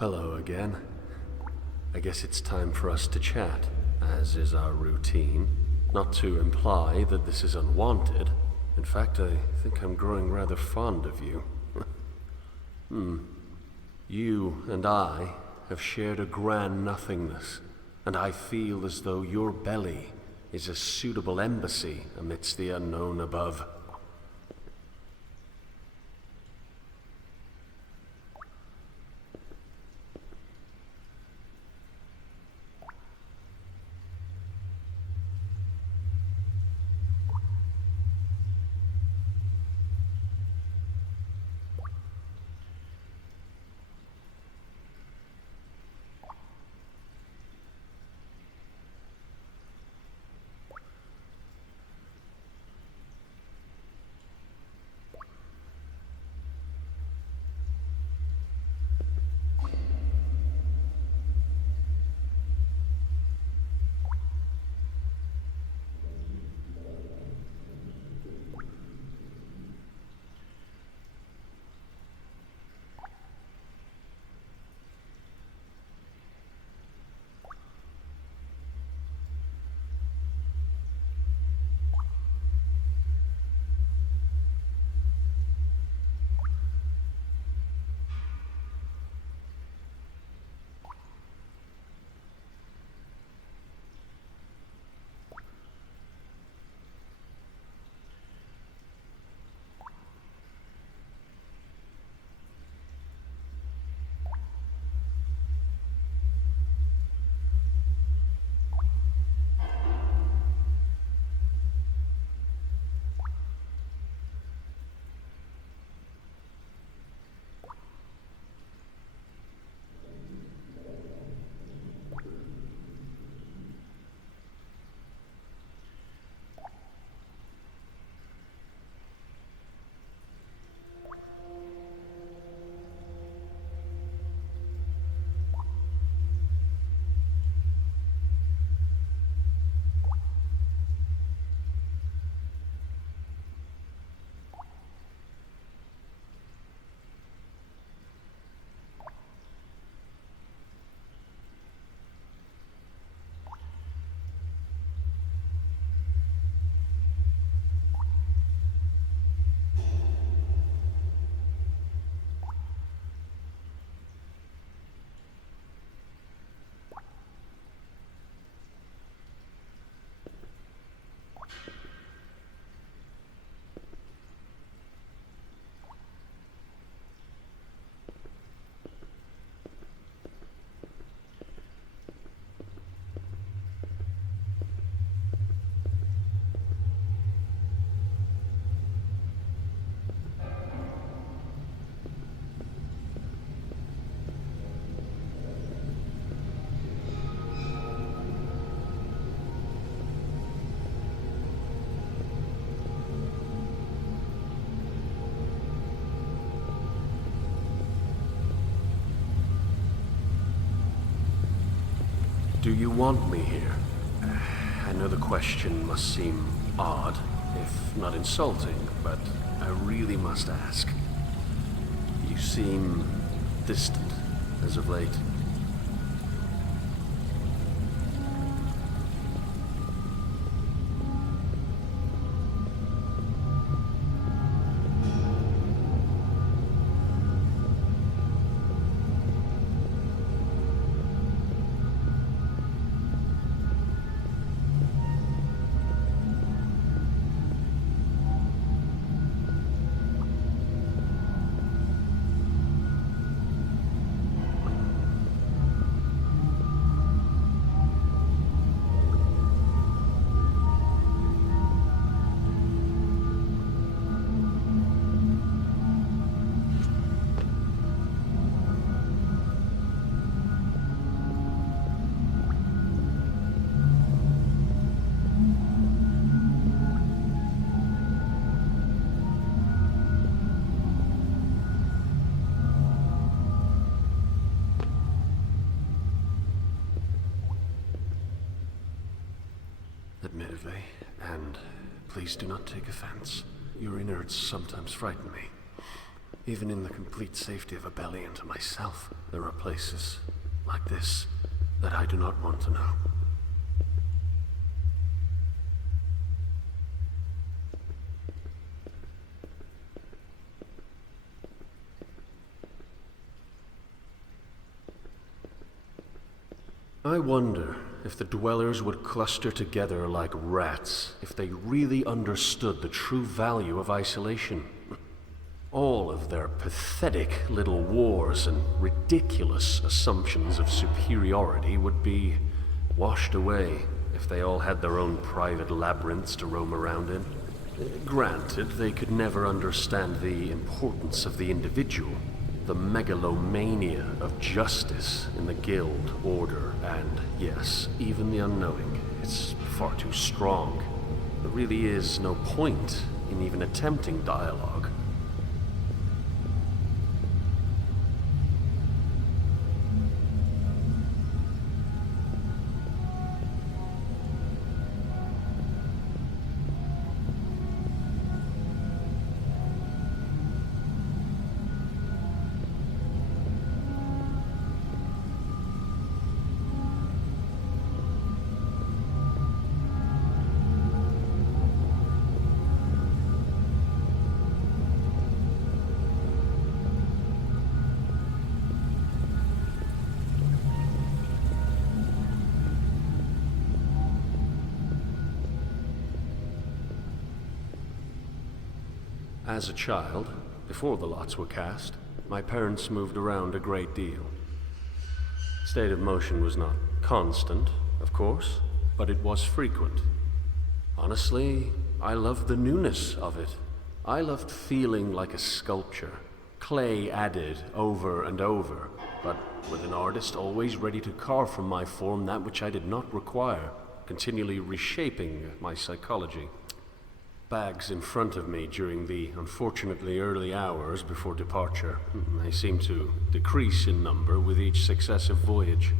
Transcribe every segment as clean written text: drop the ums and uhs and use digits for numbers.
Hello again. I guess it's time for us to chat, as is our routine. Not to imply that this is unwanted. In fact, I think I'm growing rather fond of you. You and I have shared a grand nothingness, and I feel as though your belly is a suitable embassy amidst the unknown above. Do you want me here? I know the question must seem odd, if not insulting, but I really must ask. You seem distant as of late. Admittedly, and please do not take offense, your innards sometimes frighten me. Even in the complete safety of a belly and to myself, there are places like this that I do not want to know. I wonder if the dwellers would cluster together like rats if they really understood the true value of isolation. All of their pathetic little wars and ridiculous assumptions of superiority would be washed away if they all had their own private labyrinths to roam around in. Granted, they could never understand the importance of the individual, the megalomania of justice in the guild, order, and, yes, even the unknowing. It's far too strong. There really is no point in even attempting dialogue. As a child, before the lots were cast, my parents moved around a great deal. State of motion was not constant, of course, but it was frequent. Honestly, I loved the newness of it. I loved feeling like a sculpture, clay added over and over, but with an artist always ready to carve from my form that which I did not require, continually reshaping my psychology. Bags in front of me during the unfortunately early hours before departure. They seem to decrease in number with each successive voyage.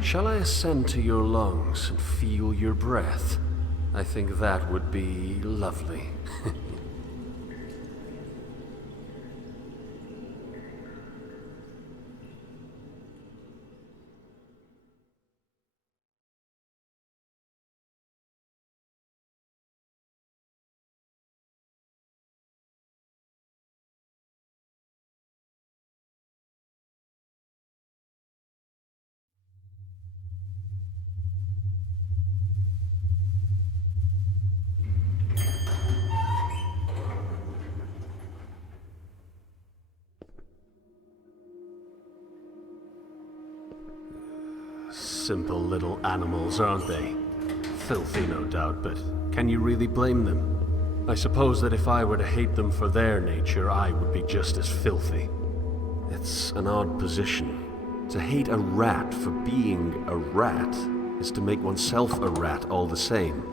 Shall I ascend to your lungs and feel your breath? I think that would be lovely. Simple little animals, aren't they? Filthy, no doubt, but Can you really blame them? I suppose that if I were to hate them for their nature, I would be just as filthy. It's an odd position. To hate a rat for being a rat is to make oneself a rat all the same.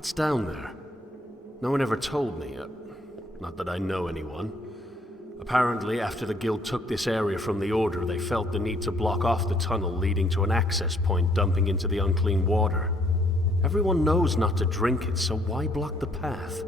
What's down there? No one ever told me. Not that I know anyone. Apparently, after the Guild took this area from the Order, they felt the need to block off the tunnel leading to an access point dumping into the unclean water. Everyone knows not to drink it, so why block the path?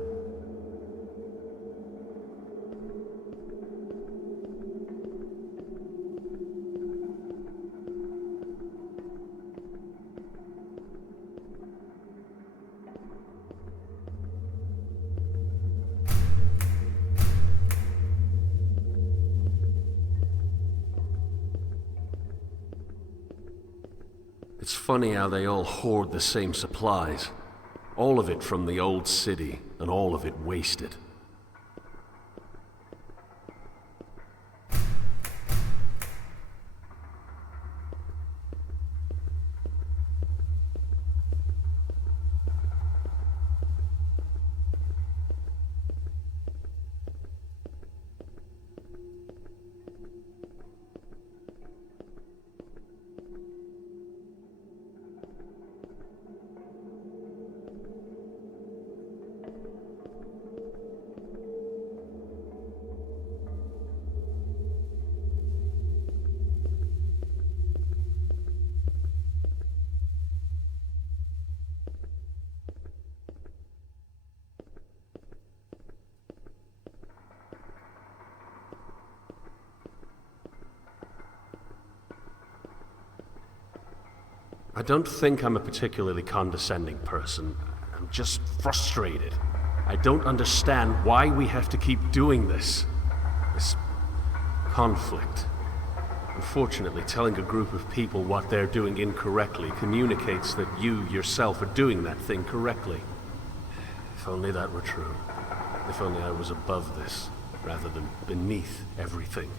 It's funny how they all hoard the same supplies. All of it from the old city, and all of it wasted. I don't think I'm a particularly condescending person. I'm just frustrated. I don't understand why we have to keep doing this. This conflict. Unfortunately, telling a group of people what they're doing incorrectly communicates that you yourself are doing that thing correctly. If only that were true. If only I was above this. rather than beneath everything.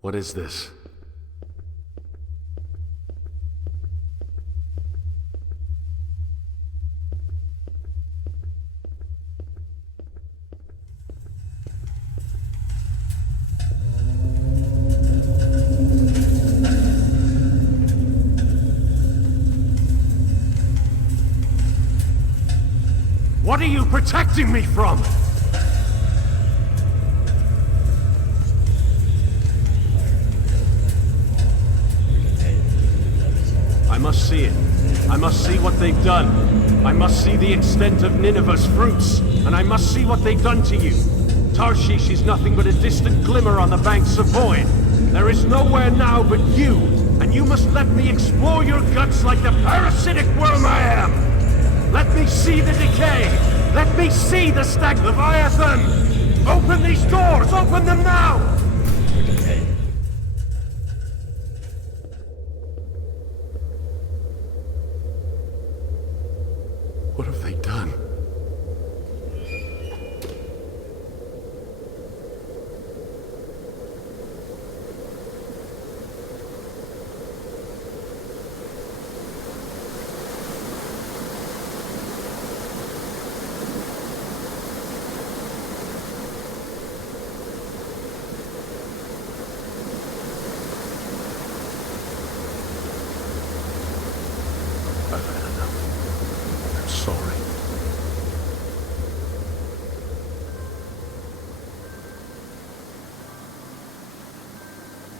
What is this? What are you protecting me from? I must see it. I must see what they've done. I must see the extent of Nineveh's fruits, and I must see what they've done to you. Tarshish is nothing but a distant glimmer on the banks of void. There is nowhere now but you, and you must let me explore your guts like the parasitic worm I am. Let me see the decay. Let me see the stag Leviathan. Open these doors. Open them now. What have they done? I've had enough. I'm sorry.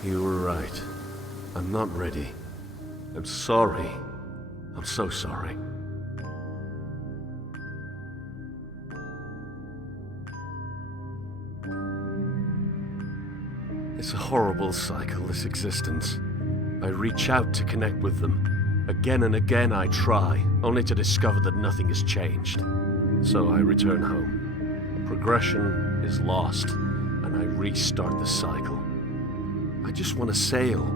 You were right. I'm not ready. I'm sorry. I'm so sorry. It's a horrible cycle, this existence. I reach out to connect with them. Again and again I try, only to discover that nothing has changed. So I return home. Progression is lost, and I restart the cycle. I just want to sail.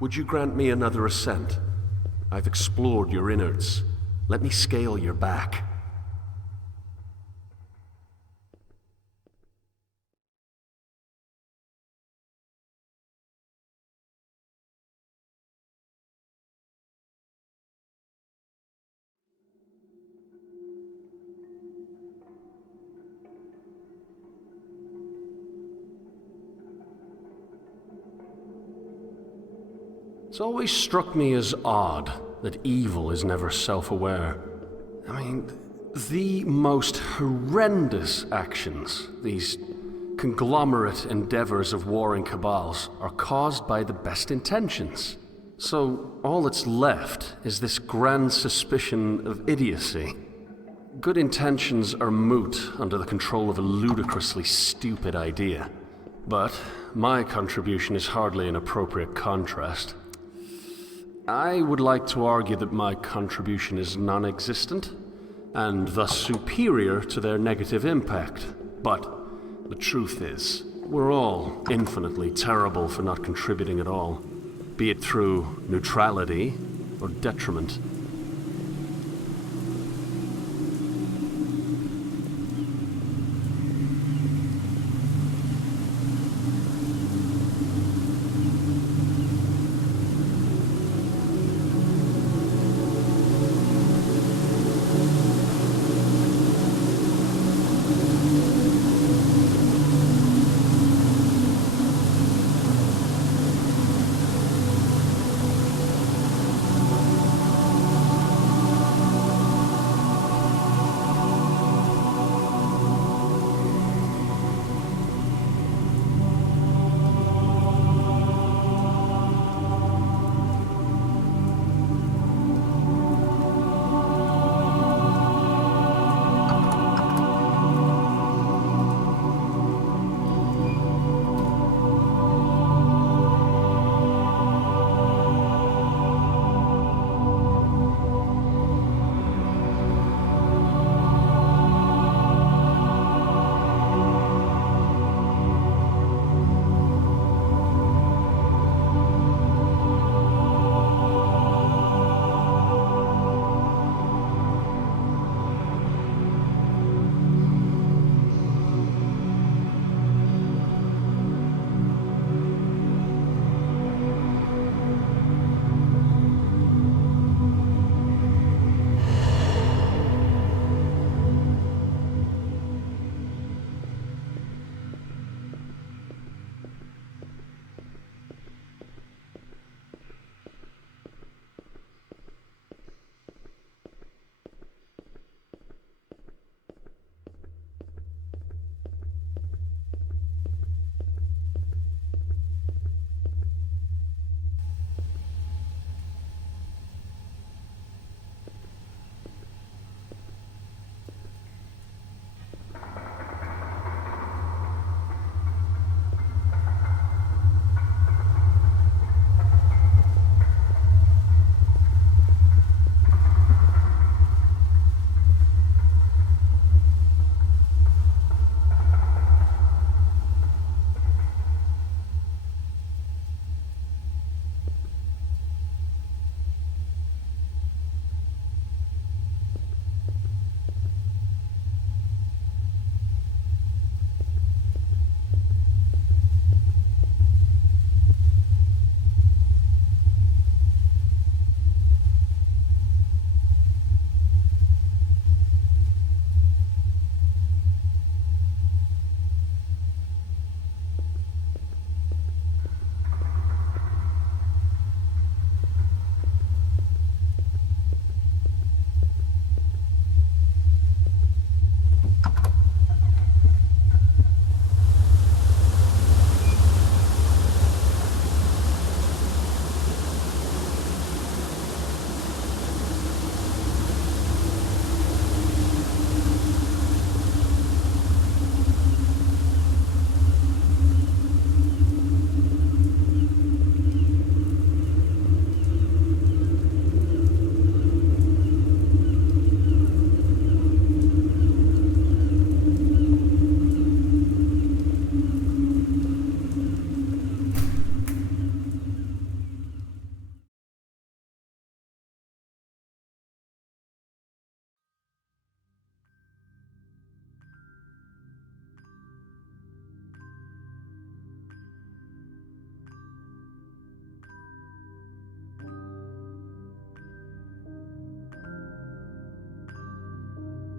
Would you grant me another ascent? I've explored your innards. Let me scale your back. It's always struck me as odd that evil is never self-aware. I mean, the most horrendous actions, these conglomerate endeavors of warring cabals, are caused by the best intentions. So all that's left is this grand suspicion of idiocy. Good intentions are moot under the control of a ludicrously stupid idea. But my contribution is hardly an appropriate contrast. I would like to argue that my contribution is non-existent, and thus superior to their negative impact. But the truth is, we're all infinitely terrible for not contributing at all, be it through neutrality or detriment.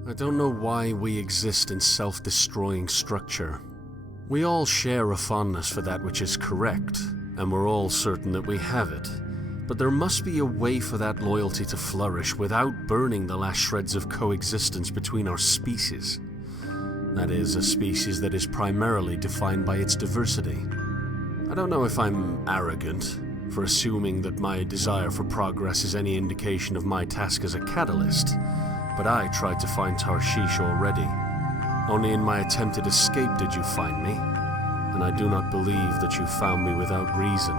I don't know why we exist in self-destroying structure. We all share a fondness for that which is correct, and we're all certain that we have it. But there must be a way for that loyalty to flourish without burning the last shreds of coexistence between our species. That is, a species that is primarily defined by its diversity. I don't know if I'm arrogant for assuming that my desire for progress is any indication of my task as a catalyst, but I tried to find Tarshish already. Only in my attempted escape did you find me, and I do not believe that you found me without reason.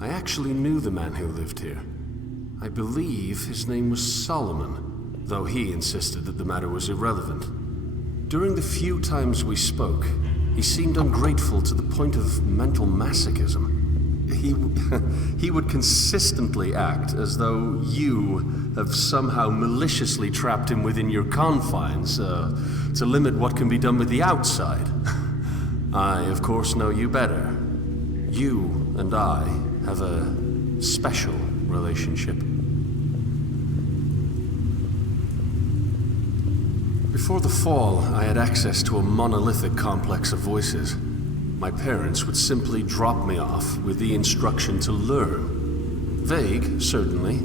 I actually knew the man who lived here. I believe his name was Solomon, though he insisted that the matter was irrelevant. During the few times we spoke, he seemed ungrateful to the point of mental masochism. He would consistently act as though you have somehow maliciously trapped him within your confines, to limit what can be done with the outside. I, of course, know you better. You and I have a special relationship. Before the fall, I had access to a monolithic complex of voices. My parents would simply drop me off with the instruction to learn. Vague, certainly,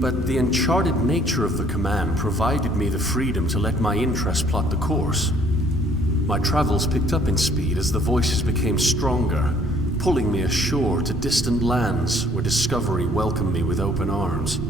but the uncharted nature of the command provided me the freedom to let my interest plot the course. My travels picked up in speed as the voices became stronger, pulling me ashore to distant lands where discovery welcomed me with open arms.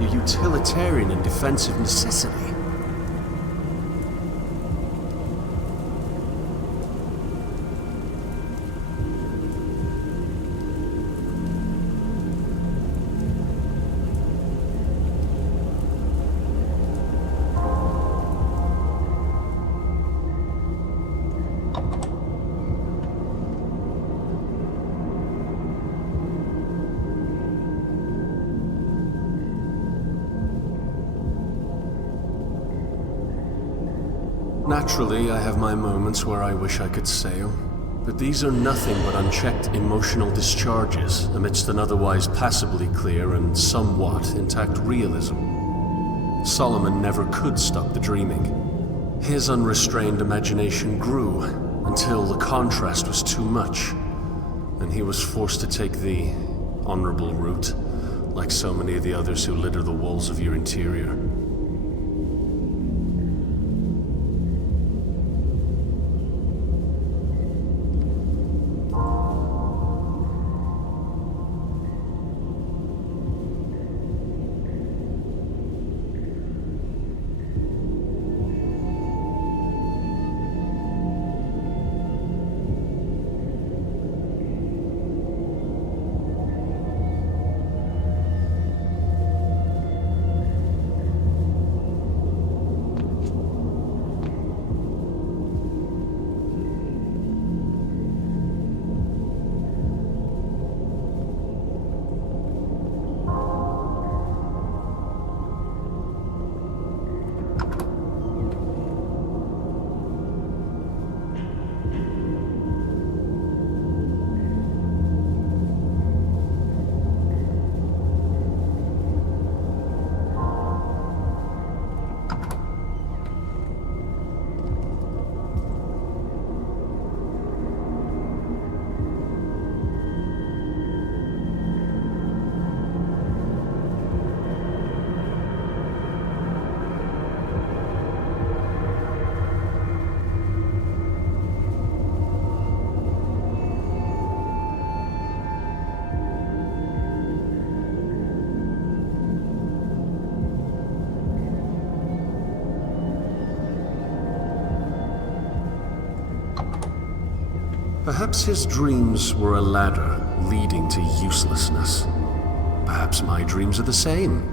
Your utilitarian and defensive necessity. Naturally, I have my moments where I wish I could sail, but these are nothing but unchecked emotional discharges amidst an otherwise passably clear and somewhat intact realism. Solomon never could stop the dreaming. His unrestrained imagination grew until the contrast was too much, and he was forced to take the honorable route, like so many of the others who litter the walls of your interior. Perhaps his dreams were a ladder leading to uselessness. Perhaps my dreams are the same.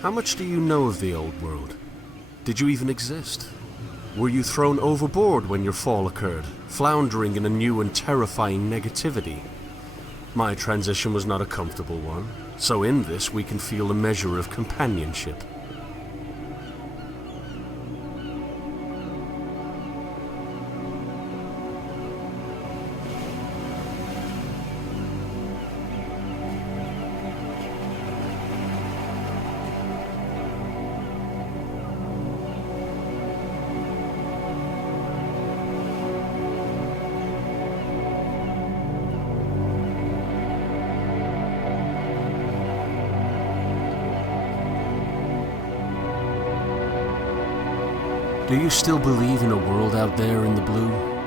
How much do you know of the old world? Did you even exist? Were you thrown overboard when your fall occurred, floundering in a new and terrifying negativity? My transition was not a comfortable one, so in this we can feel a measure of companionship. Do you still believe in a world out there in the blue?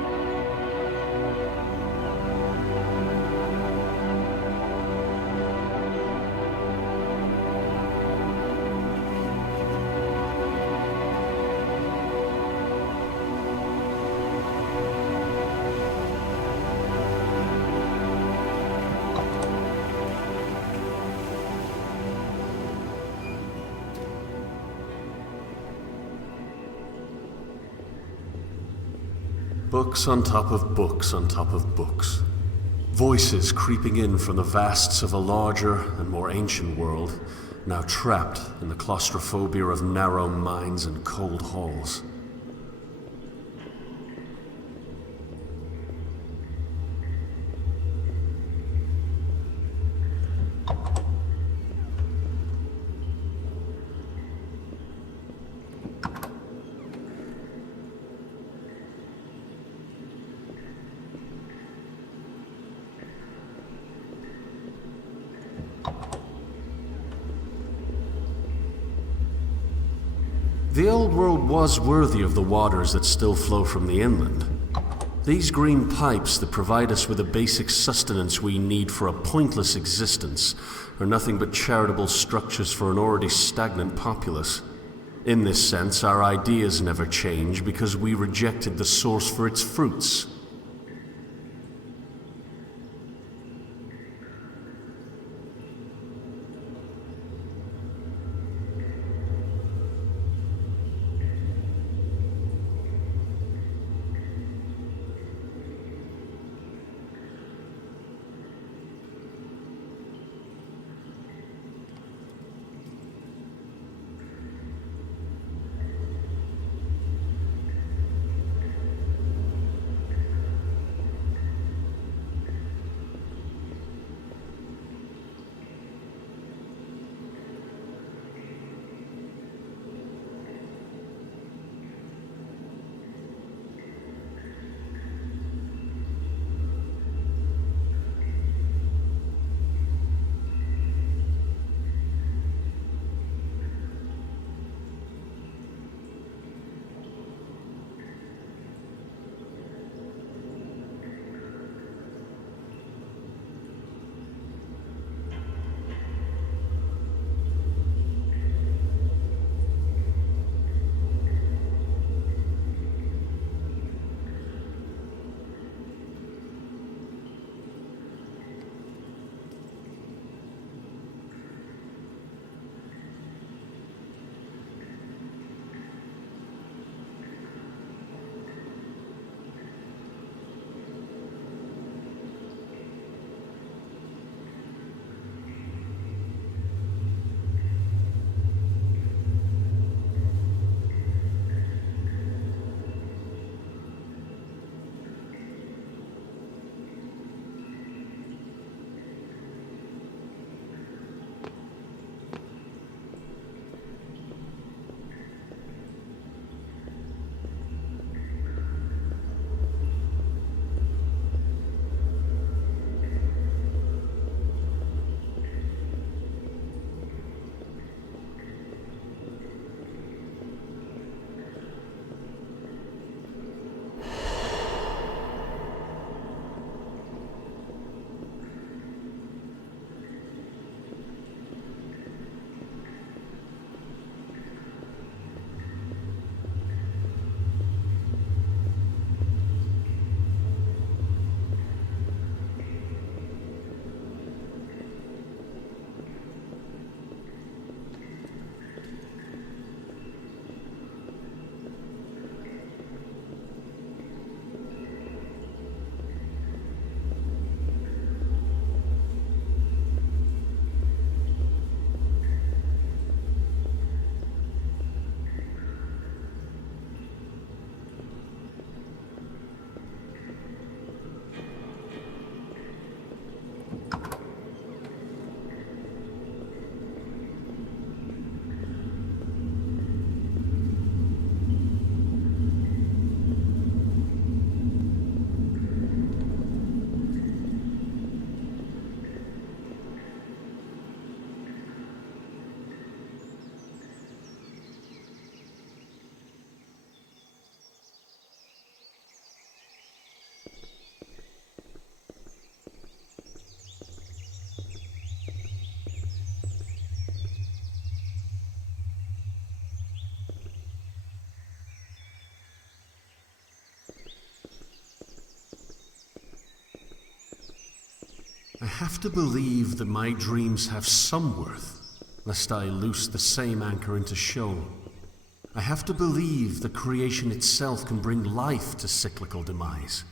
Books on top of books on top of books. Voices creeping in from the vasts of a larger and more ancient world, now trapped in the claustrophobia of narrow minds and cold halls. The old world was worthy of the waters that still flow from the inland. These green pipes that provide us with the basic sustenance we need for a pointless existence are nothing but charitable structures for an already stagnant populace. In this sense, our ideas never change because we rejected the source for its fruits. I have to believe that my dreams have some worth, lest I loose the same anchor into shoal. I have to believe that creation itself can bring life to cyclical demise.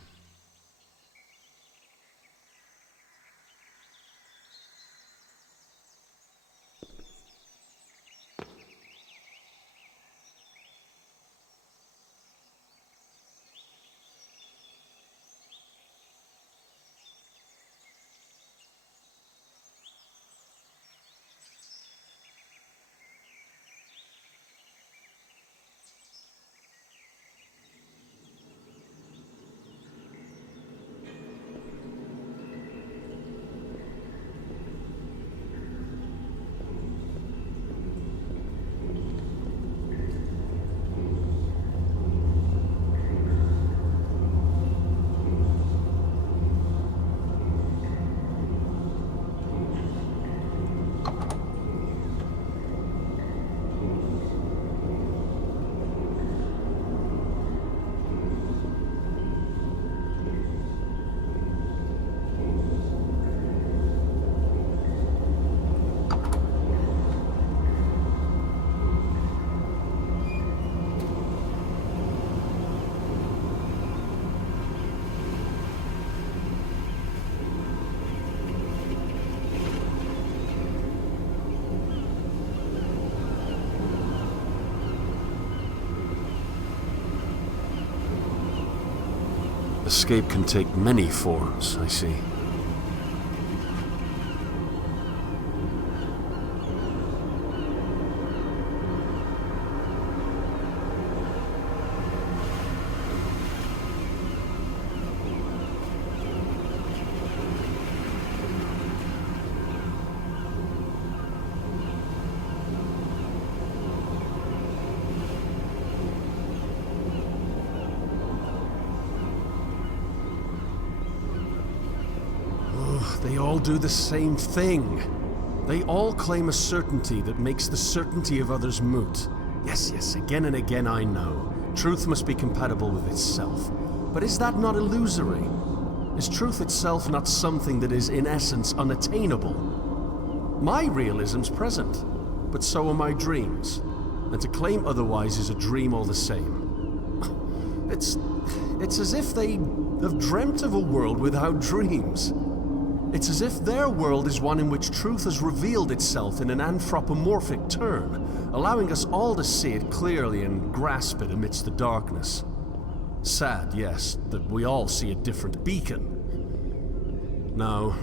escape can take many forms, I see. They all do the same thing. They all claim a certainty that makes the certainty of others moot. Yes, again and again I know. Truth must be compatible with itself. But is that not illusory? Is truth itself not something that is in essence unattainable? My realism's present, but so are my dreams. And to claim otherwise is a dream all the same. It's as if they have dreamt of a world without dreams. It's as if their world is one in which truth has revealed itself in an anthropomorphic turn, allowing us all to see it clearly and grasp it amidst the darkness. Sad, yes, that we all see a different beacon. Now,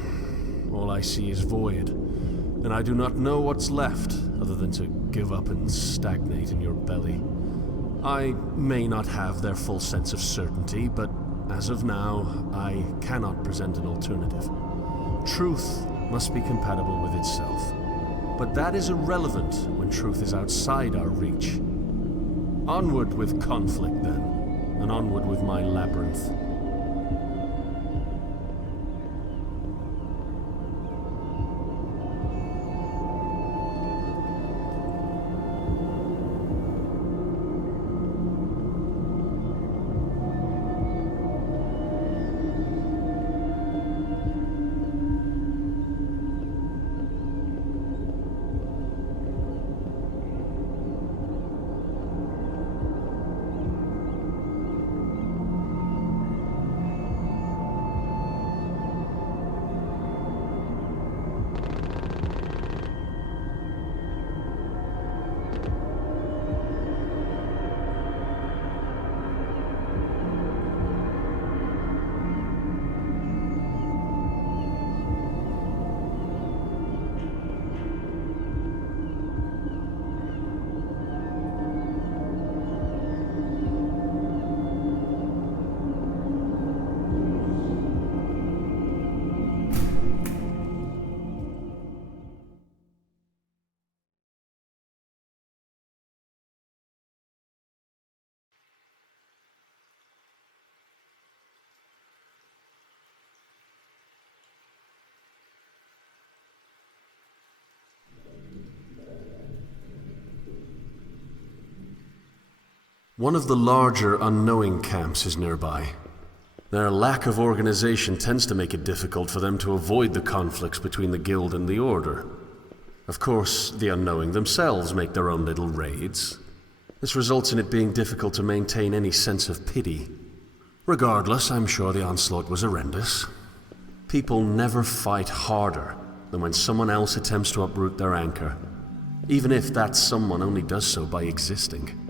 all I see is void, and I do not know what's left other than to give up and stagnate in your belly. I may not have their full sense of certainty, but as of now, I cannot present an alternative. Truth must be compatible with itself. But that is irrelevant when truth is outside our reach. Onward with conflict, then, and onward with my labyrinth. One of the larger unknowing camps is nearby. Their lack of organization tends to make it difficult for them to avoid the conflicts between the Guild and the Order. Of course, the unknowing themselves make their own little raids. This results in it being difficult to maintain any sense of pity. Regardless, I'm sure the onslaught was horrendous. People never fight harder than when someone else attempts to uproot their anchor, even if that someone only does so by existing.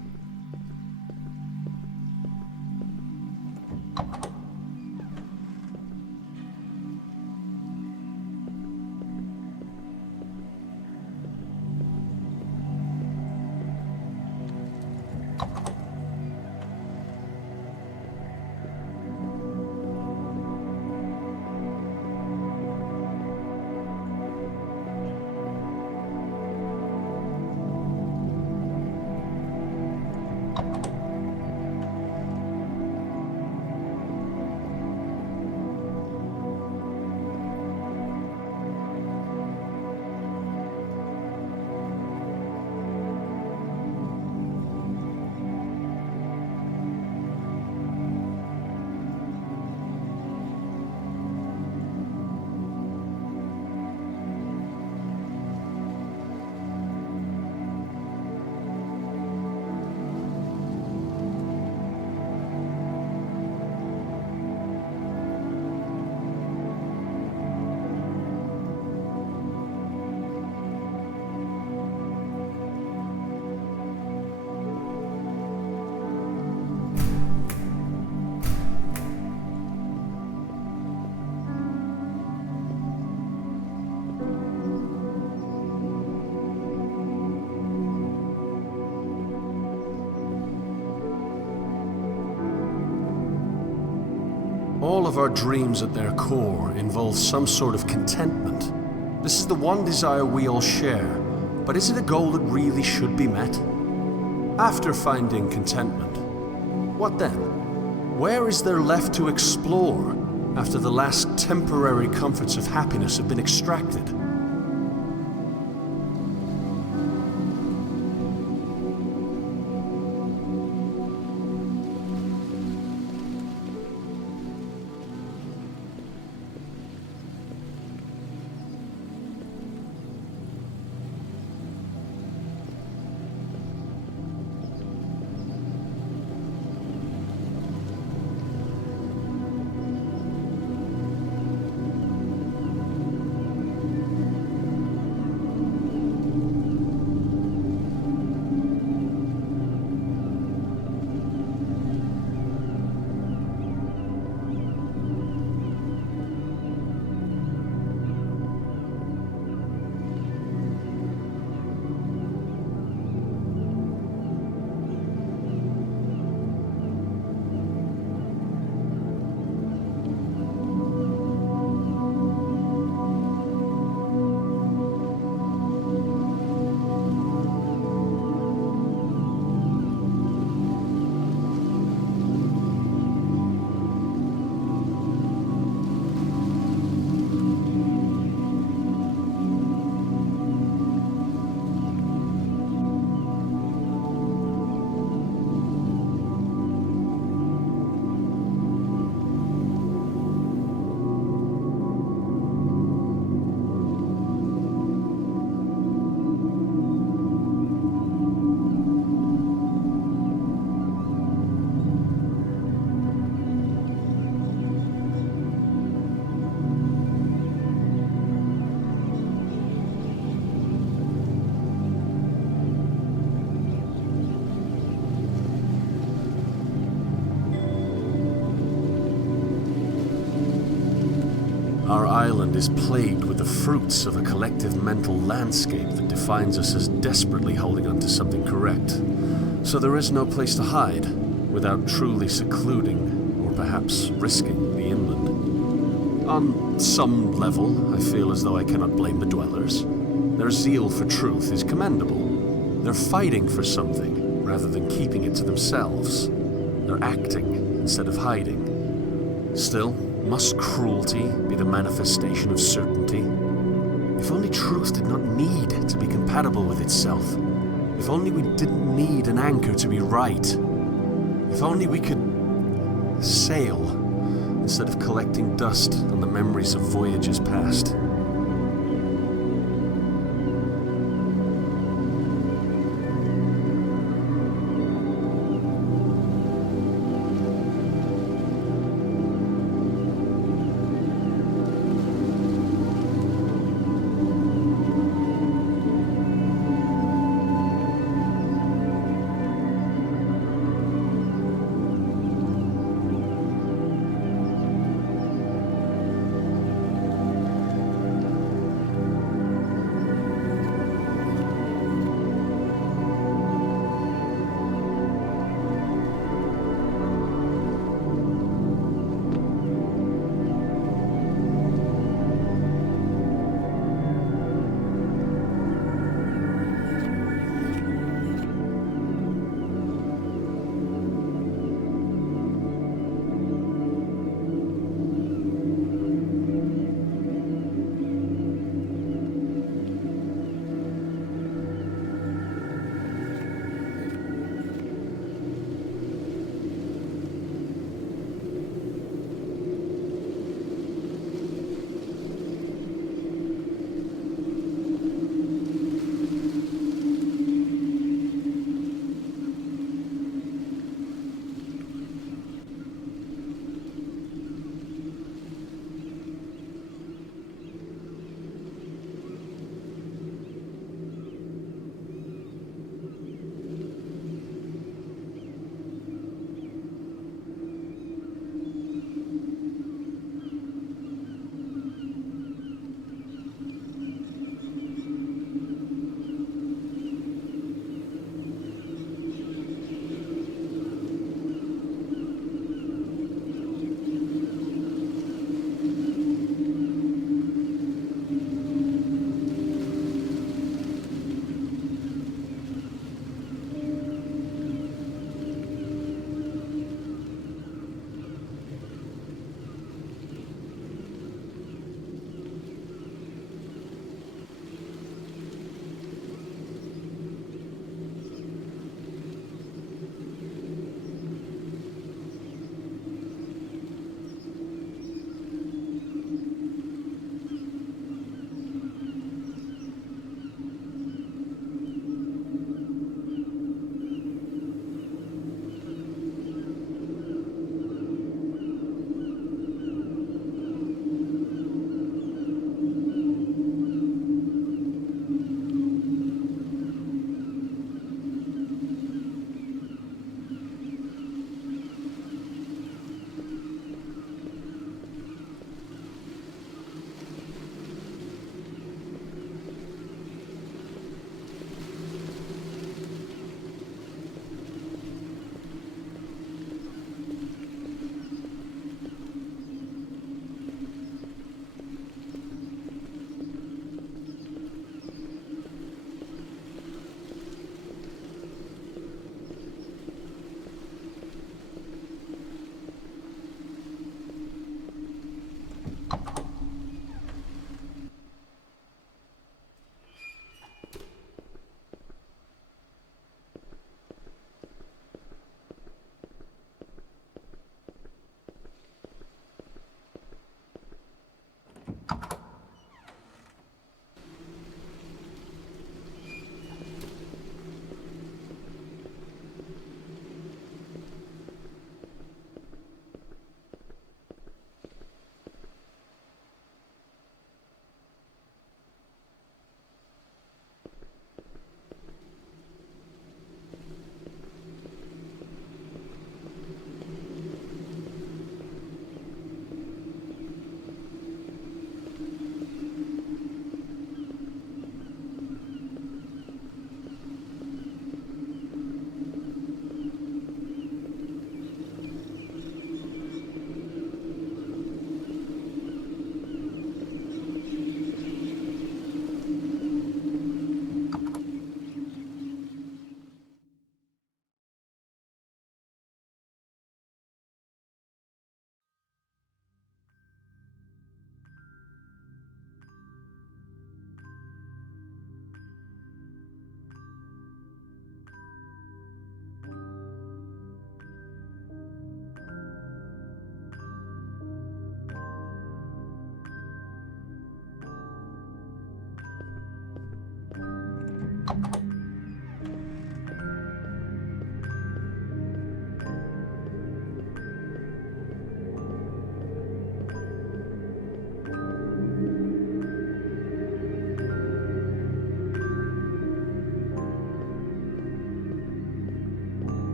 All of our dreams at their core involve some sort of contentment. This is the one desire we all share, but is it a goal that really should be met? After finding contentment, what then? Where is there left to explore after the last temporary comforts of happiness have been extracted? Our island is plagued with the fruits of a collective mental landscape that defines us as desperately holding on to something correct. So there is no place to hide without truly secluding or perhaps risking the inland. On some level, I feel as though I cannot blame the dwellers. Their zeal for truth is commendable. They're fighting for something rather than keeping it to themselves. They're acting instead of hiding. Still, must cruelty be the manifestation of certainty? If only truth did not need to be compatible with itself. If only we didn't need an anchor to be right. If only we could sail instead of collecting dust on the memories of voyages past.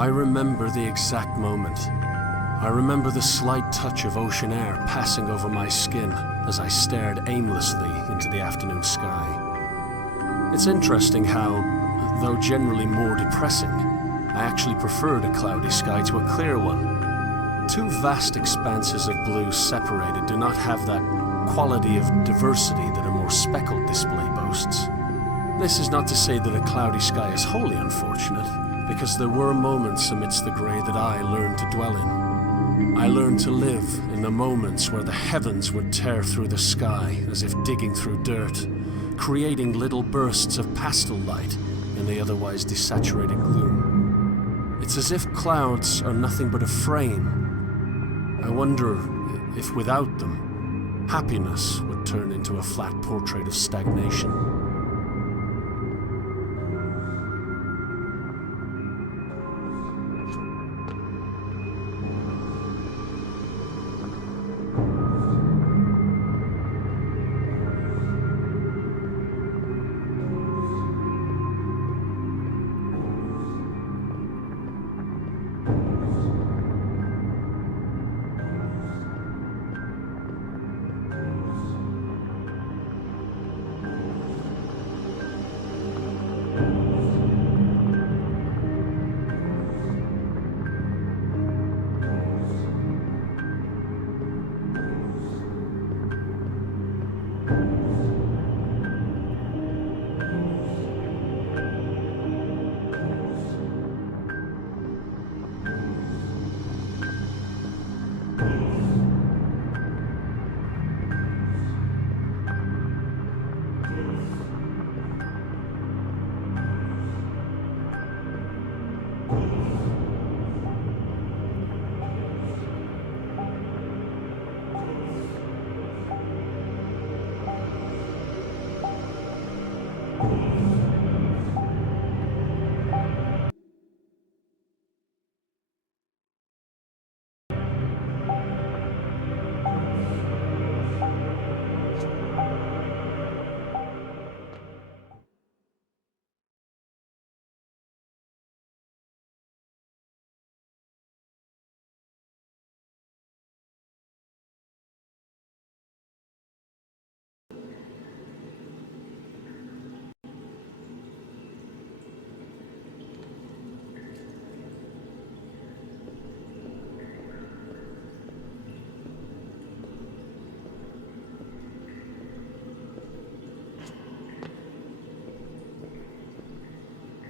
I remember the exact moment. I remember the slight touch of ocean air passing over my skin as I stared aimlessly into the afternoon sky. It's interesting how, though generally more depressing, I actually preferred a cloudy sky to a clear one. Two vast expanses of blue separated do not have that quality of diversity that a more speckled display boasts. This is not to say that a cloudy sky is wholly unfortunate, because there were moments amidst the grey that I learned to dwell in. I learned to live in the moments where the heavens would tear through the sky as if digging through dirt, creating little bursts of pastel light in the otherwise desaturated gloom. It's as if clouds are nothing but a frame. I wonder if without them, happiness would turn into a flat portrait of stagnation.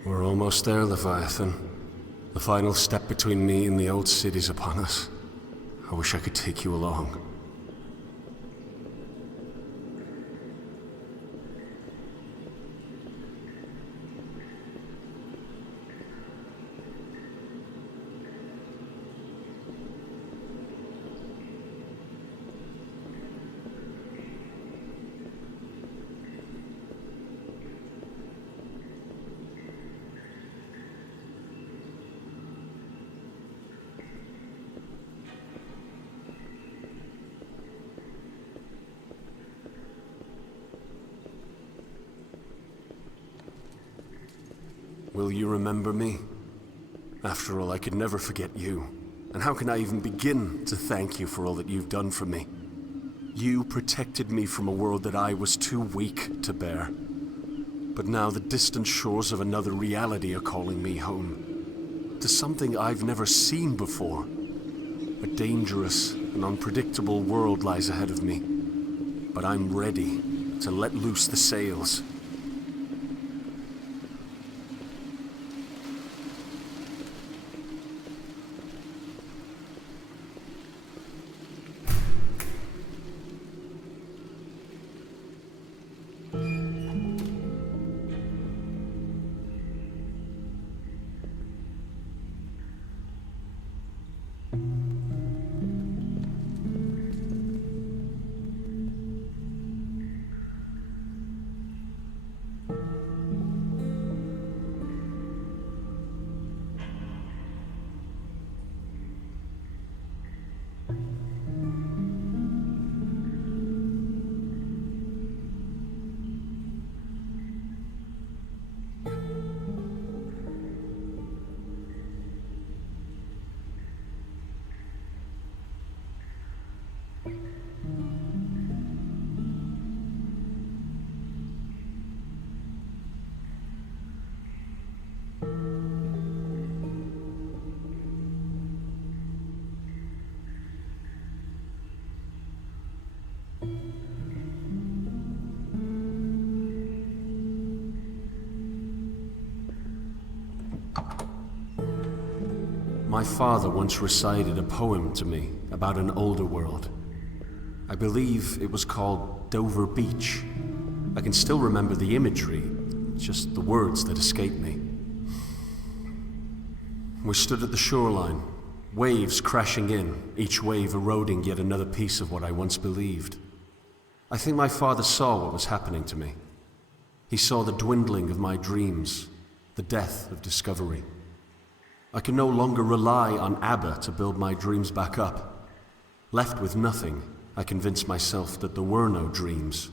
We're almost there, Leviathan. The final step between me and the old city's upon us. I wish I could take you along. Will you remember me? After all, I could never forget you. And how can I even begin to thank you for all that you've done for me? You protected me from a world that I was too weak to bear. But now the distant shores of another reality are calling me home. To something I've never seen before. A dangerous and unpredictable world lies ahead of me. But I'm ready to let loose the sails. my father once recited a poem to me about an older world. I believe it was called Dover Beach. I can still remember the imagery, just the words that escape me. We stood at the shoreline, waves crashing in, each wave eroding yet another piece of what I once believed. I think my father saw what was happening to me. He saw the dwindling of my dreams, the death of discovery. I could no longer rely on ABBA to build my dreams back up. Left with nothing, I convinced myself that there were no dreams.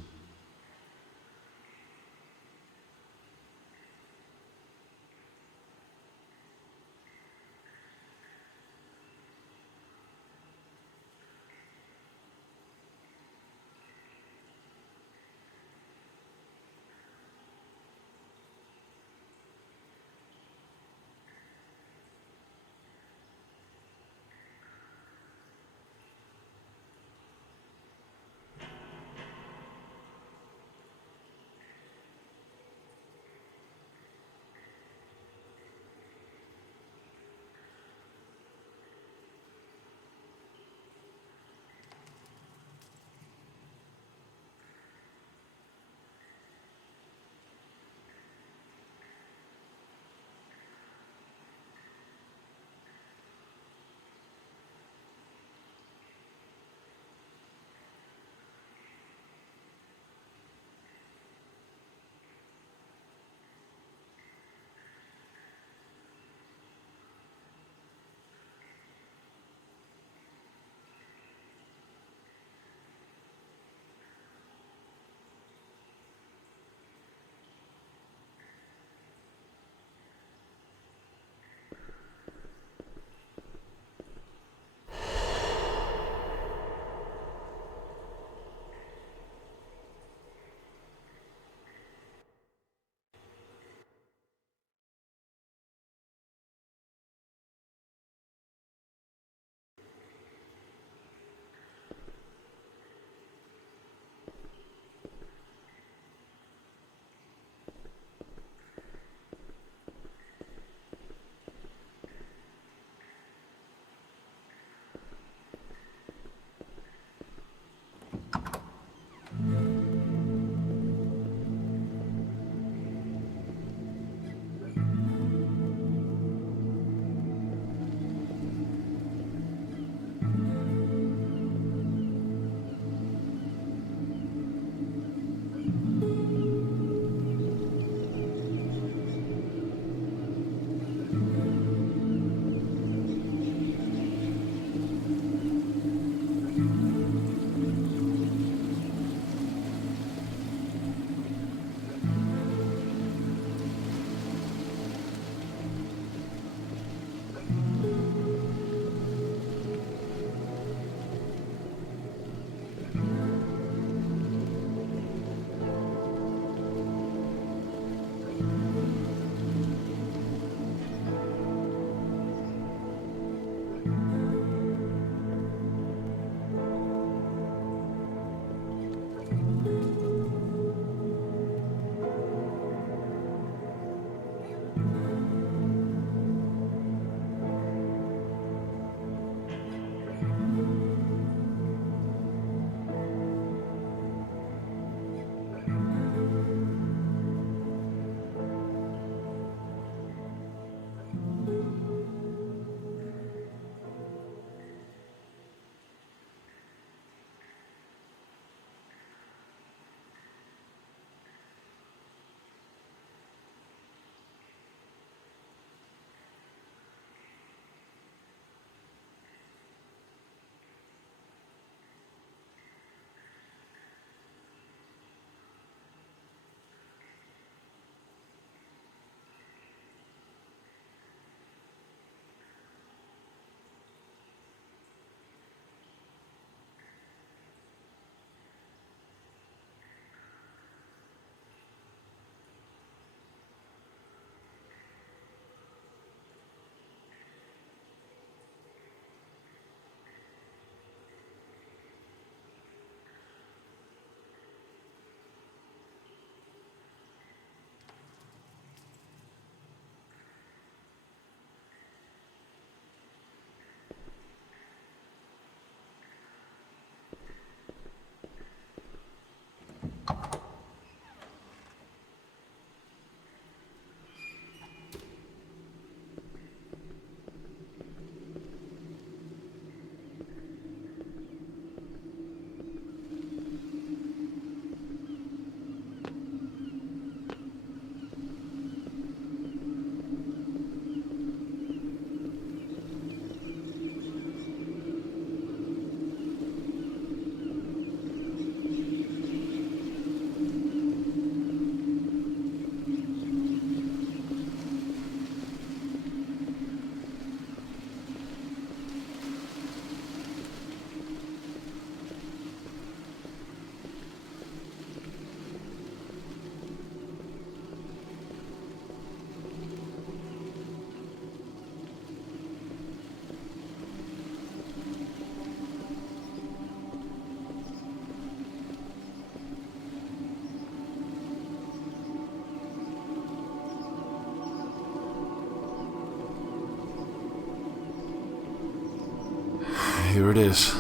it is.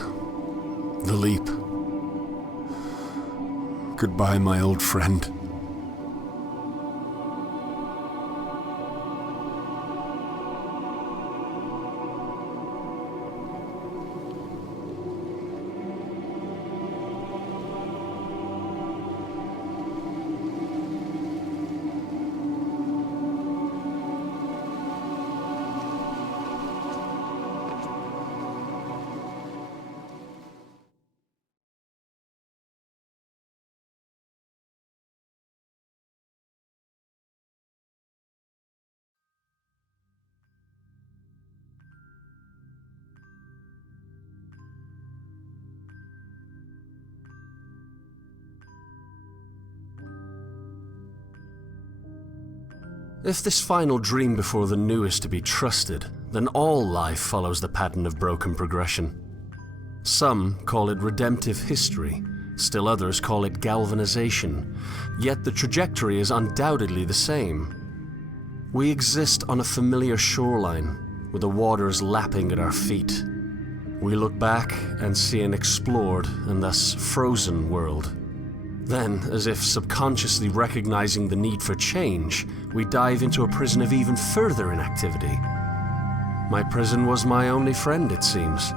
The leap. Goodbye, my old friend. If this final dream before the new is to be trusted, then all life follows the pattern of broken progression. Some call it redemptive history, still others call it galvanization, yet the trajectory is undoubtedly the same. We exist on a familiar shoreline, with the waters lapping at our feet. We look back and see an explored and thus frozen world. Then, as if subconsciously recognizing the need for change, we dive into a prison of even further inactivity. My prison was my only friend, it seems,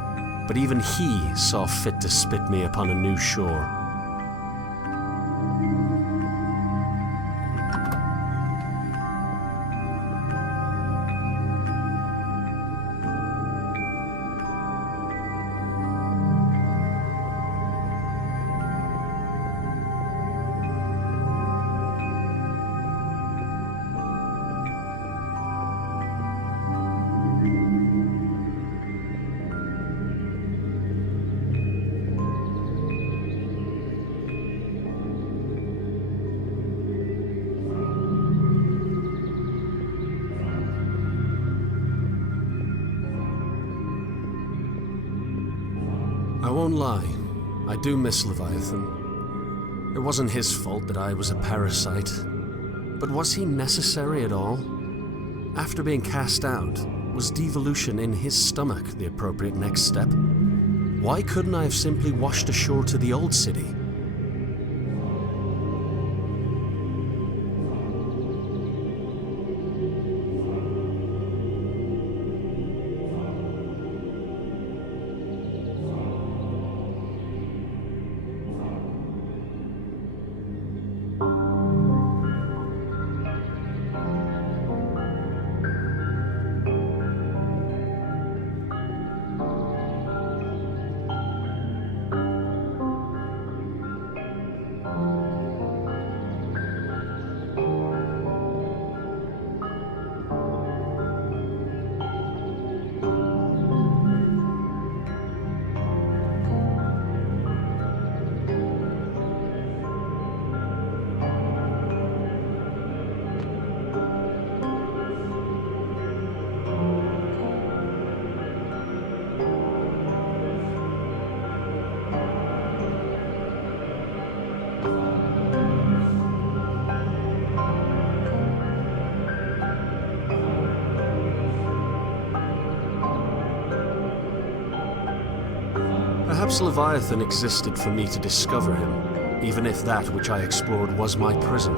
but even he saw fit to spit me upon a new shore. I won't lie, I do miss Leviathan. It wasn't his fault that I was a parasite. But was he necessary at all? After being cast out, was devolution in his stomach the appropriate next step? Why couldn't I have simply washed ashore to the old city? Perhaps Leviathan existed for me to discover him, even if that which I explored was my prison.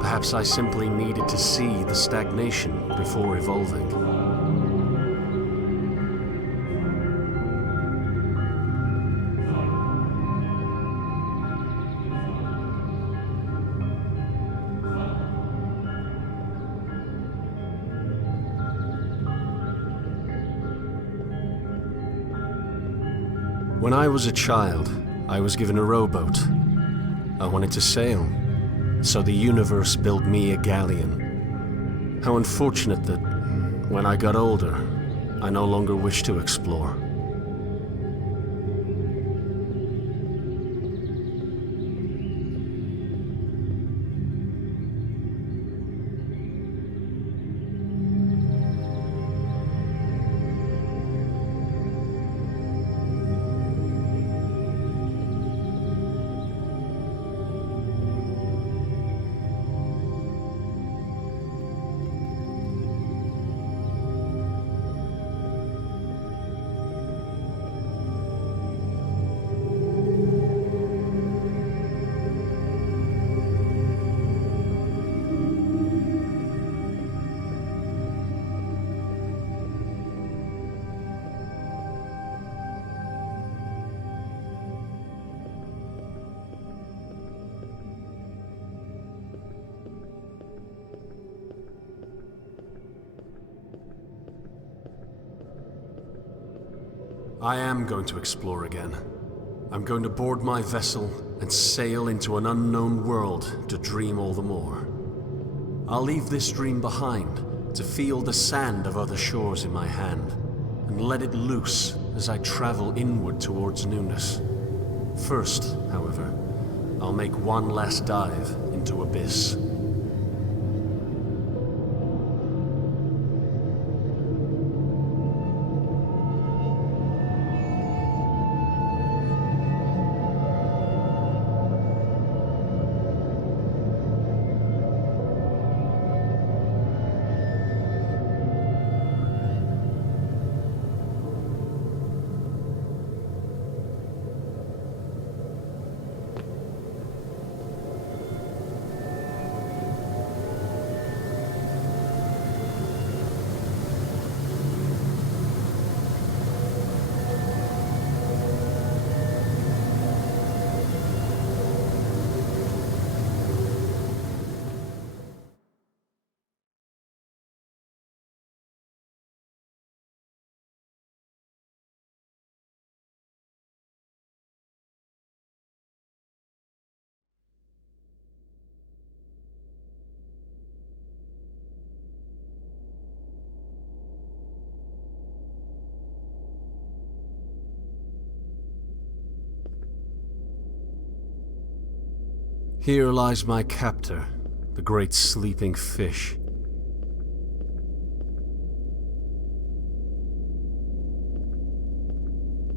Perhaps I simply needed to see the stagnation before evolving. When I was a child, I was given a rowboat. I wanted to sail, so the universe built me a galleon. How unfortunate that, when I got older, I no longer wished to explore. I am going to explore again. I'm going to board my vessel and sail into an unknown world to dream all the more. I'll leave this dream behind to feel the sand of other shores in my hand and let it loose as I travel inward towards newness. First, however, I'll make one last dive into abyss. Here lies my captor, the great sleeping fish.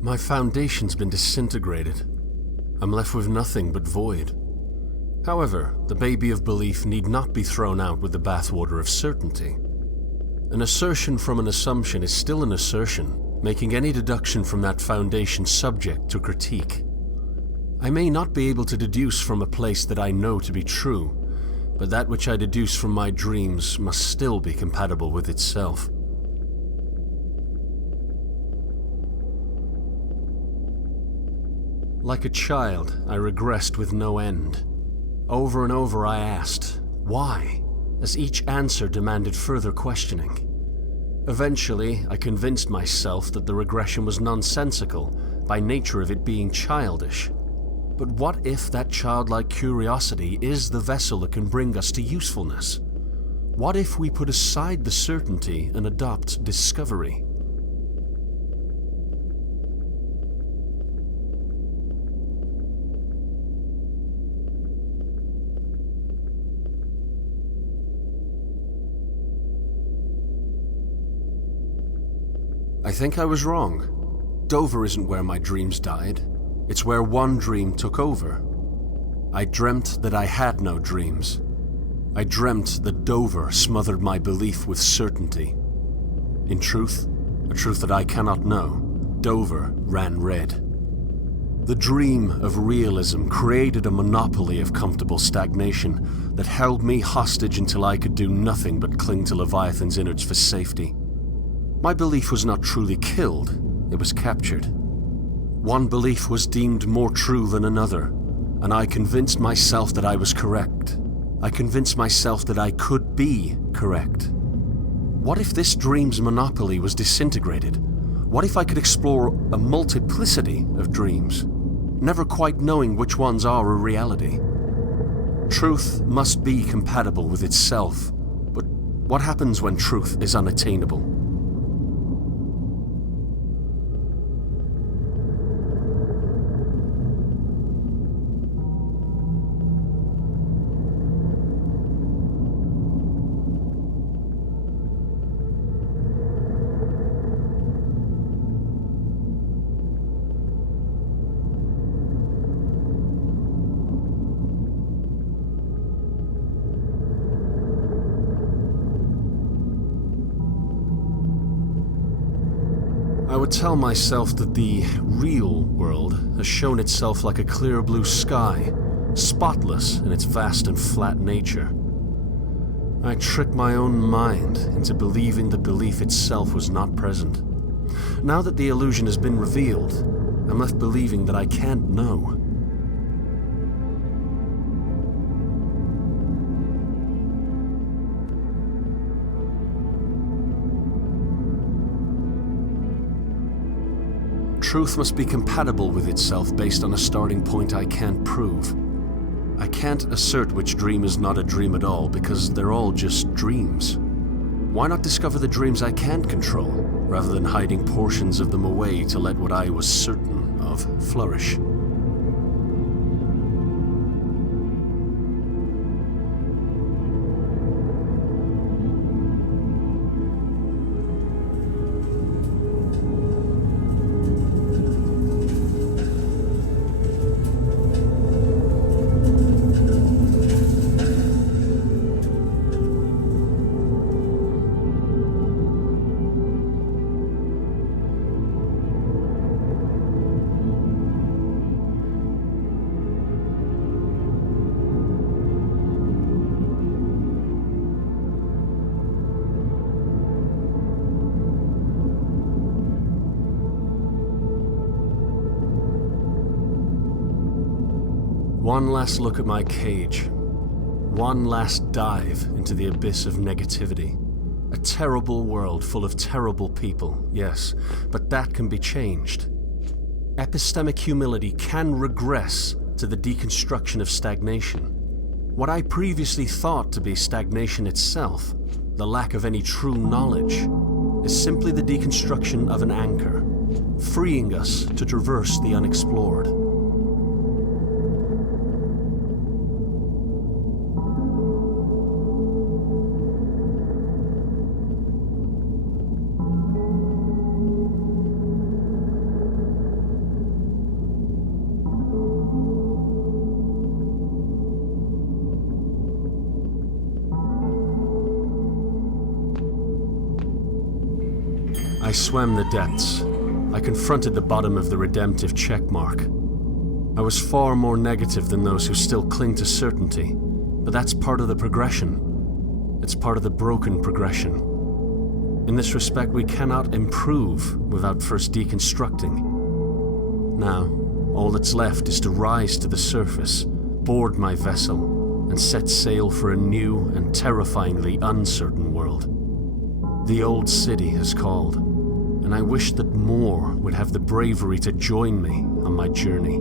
My foundation's been disintegrated. I'm left with nothing but void. However, the baby of belief need not be thrown out with the bathwater of certainty. An assertion from an assumption is still an assertion, making any deduction from that foundation subject to critique. I may not be able to deduce from a place that I know to be true, but that which I deduce from my dreams must still be compatible with itself. Like a child, I regressed with no end. Over and over I asked, why? As each answer demanded further questioning. Eventually, I convinced myself that the regression was nonsensical, by nature of it being childish. But what if that childlike curiosity is the vessel that can bring us to usefulness? What if we put aside the certainty and adopt discovery? I think I was wrong. Dover isn't where my dreams died. It's where one dream took over. I dreamt that I had no dreams. I dreamt that Dover smothered my belief with certainty. In truth, a truth that I cannot know, Dover ran red. The dream of realism created a monopoly of comfortable stagnation that held me hostage until I could do nothing but cling to Leviathan's innards for safety. My belief was not truly killed, it was captured. One belief was deemed more true than another, and I convinced myself that I was correct. I convinced myself that I could be correct. What if this dream's monopoly was disintegrated? What if I could explore a multiplicity of dreams, never quite knowing which ones are a reality? Truth must be compatible with itself, but what happens when truth is unattainable? I would tell myself that the real world has shown itself like a clear blue sky, spotless in its vast and flat nature. I tricked my own mind into believing that belief itself was not present. Now that the illusion has been revealed, I'm left believing that I can't know. Truth must be compatible with itself based on a starting point I can't prove. I can't assert which dream is not a dream at all because they're all just dreams. Why not discover the dreams I can't control, rather than hiding portions of them away to let what I was certain of flourish? One last look at my cage. One last dive into the abyss of negativity. A terrible world full of terrible people, yes, but that can be changed. Epistemic humility can regress to the deconstruction of stagnation. What I previously thought to be stagnation itself, the lack of any true knowledge, is simply the deconstruction of an anchor, freeing us to traverse the unexplored. I swam the depths. I confronted the bottom of the redemptive checkmark. I was far more negative than those who still cling to certainty, but that's part of the progression. It's part of the broken progression. In this respect, we cannot improve without first deconstructing. Now, all that's left is to rise to the surface, board my vessel, and set sail for a new and terrifyingly uncertain world. The old city has called, and I wish that more would have the bravery to join me on my journey.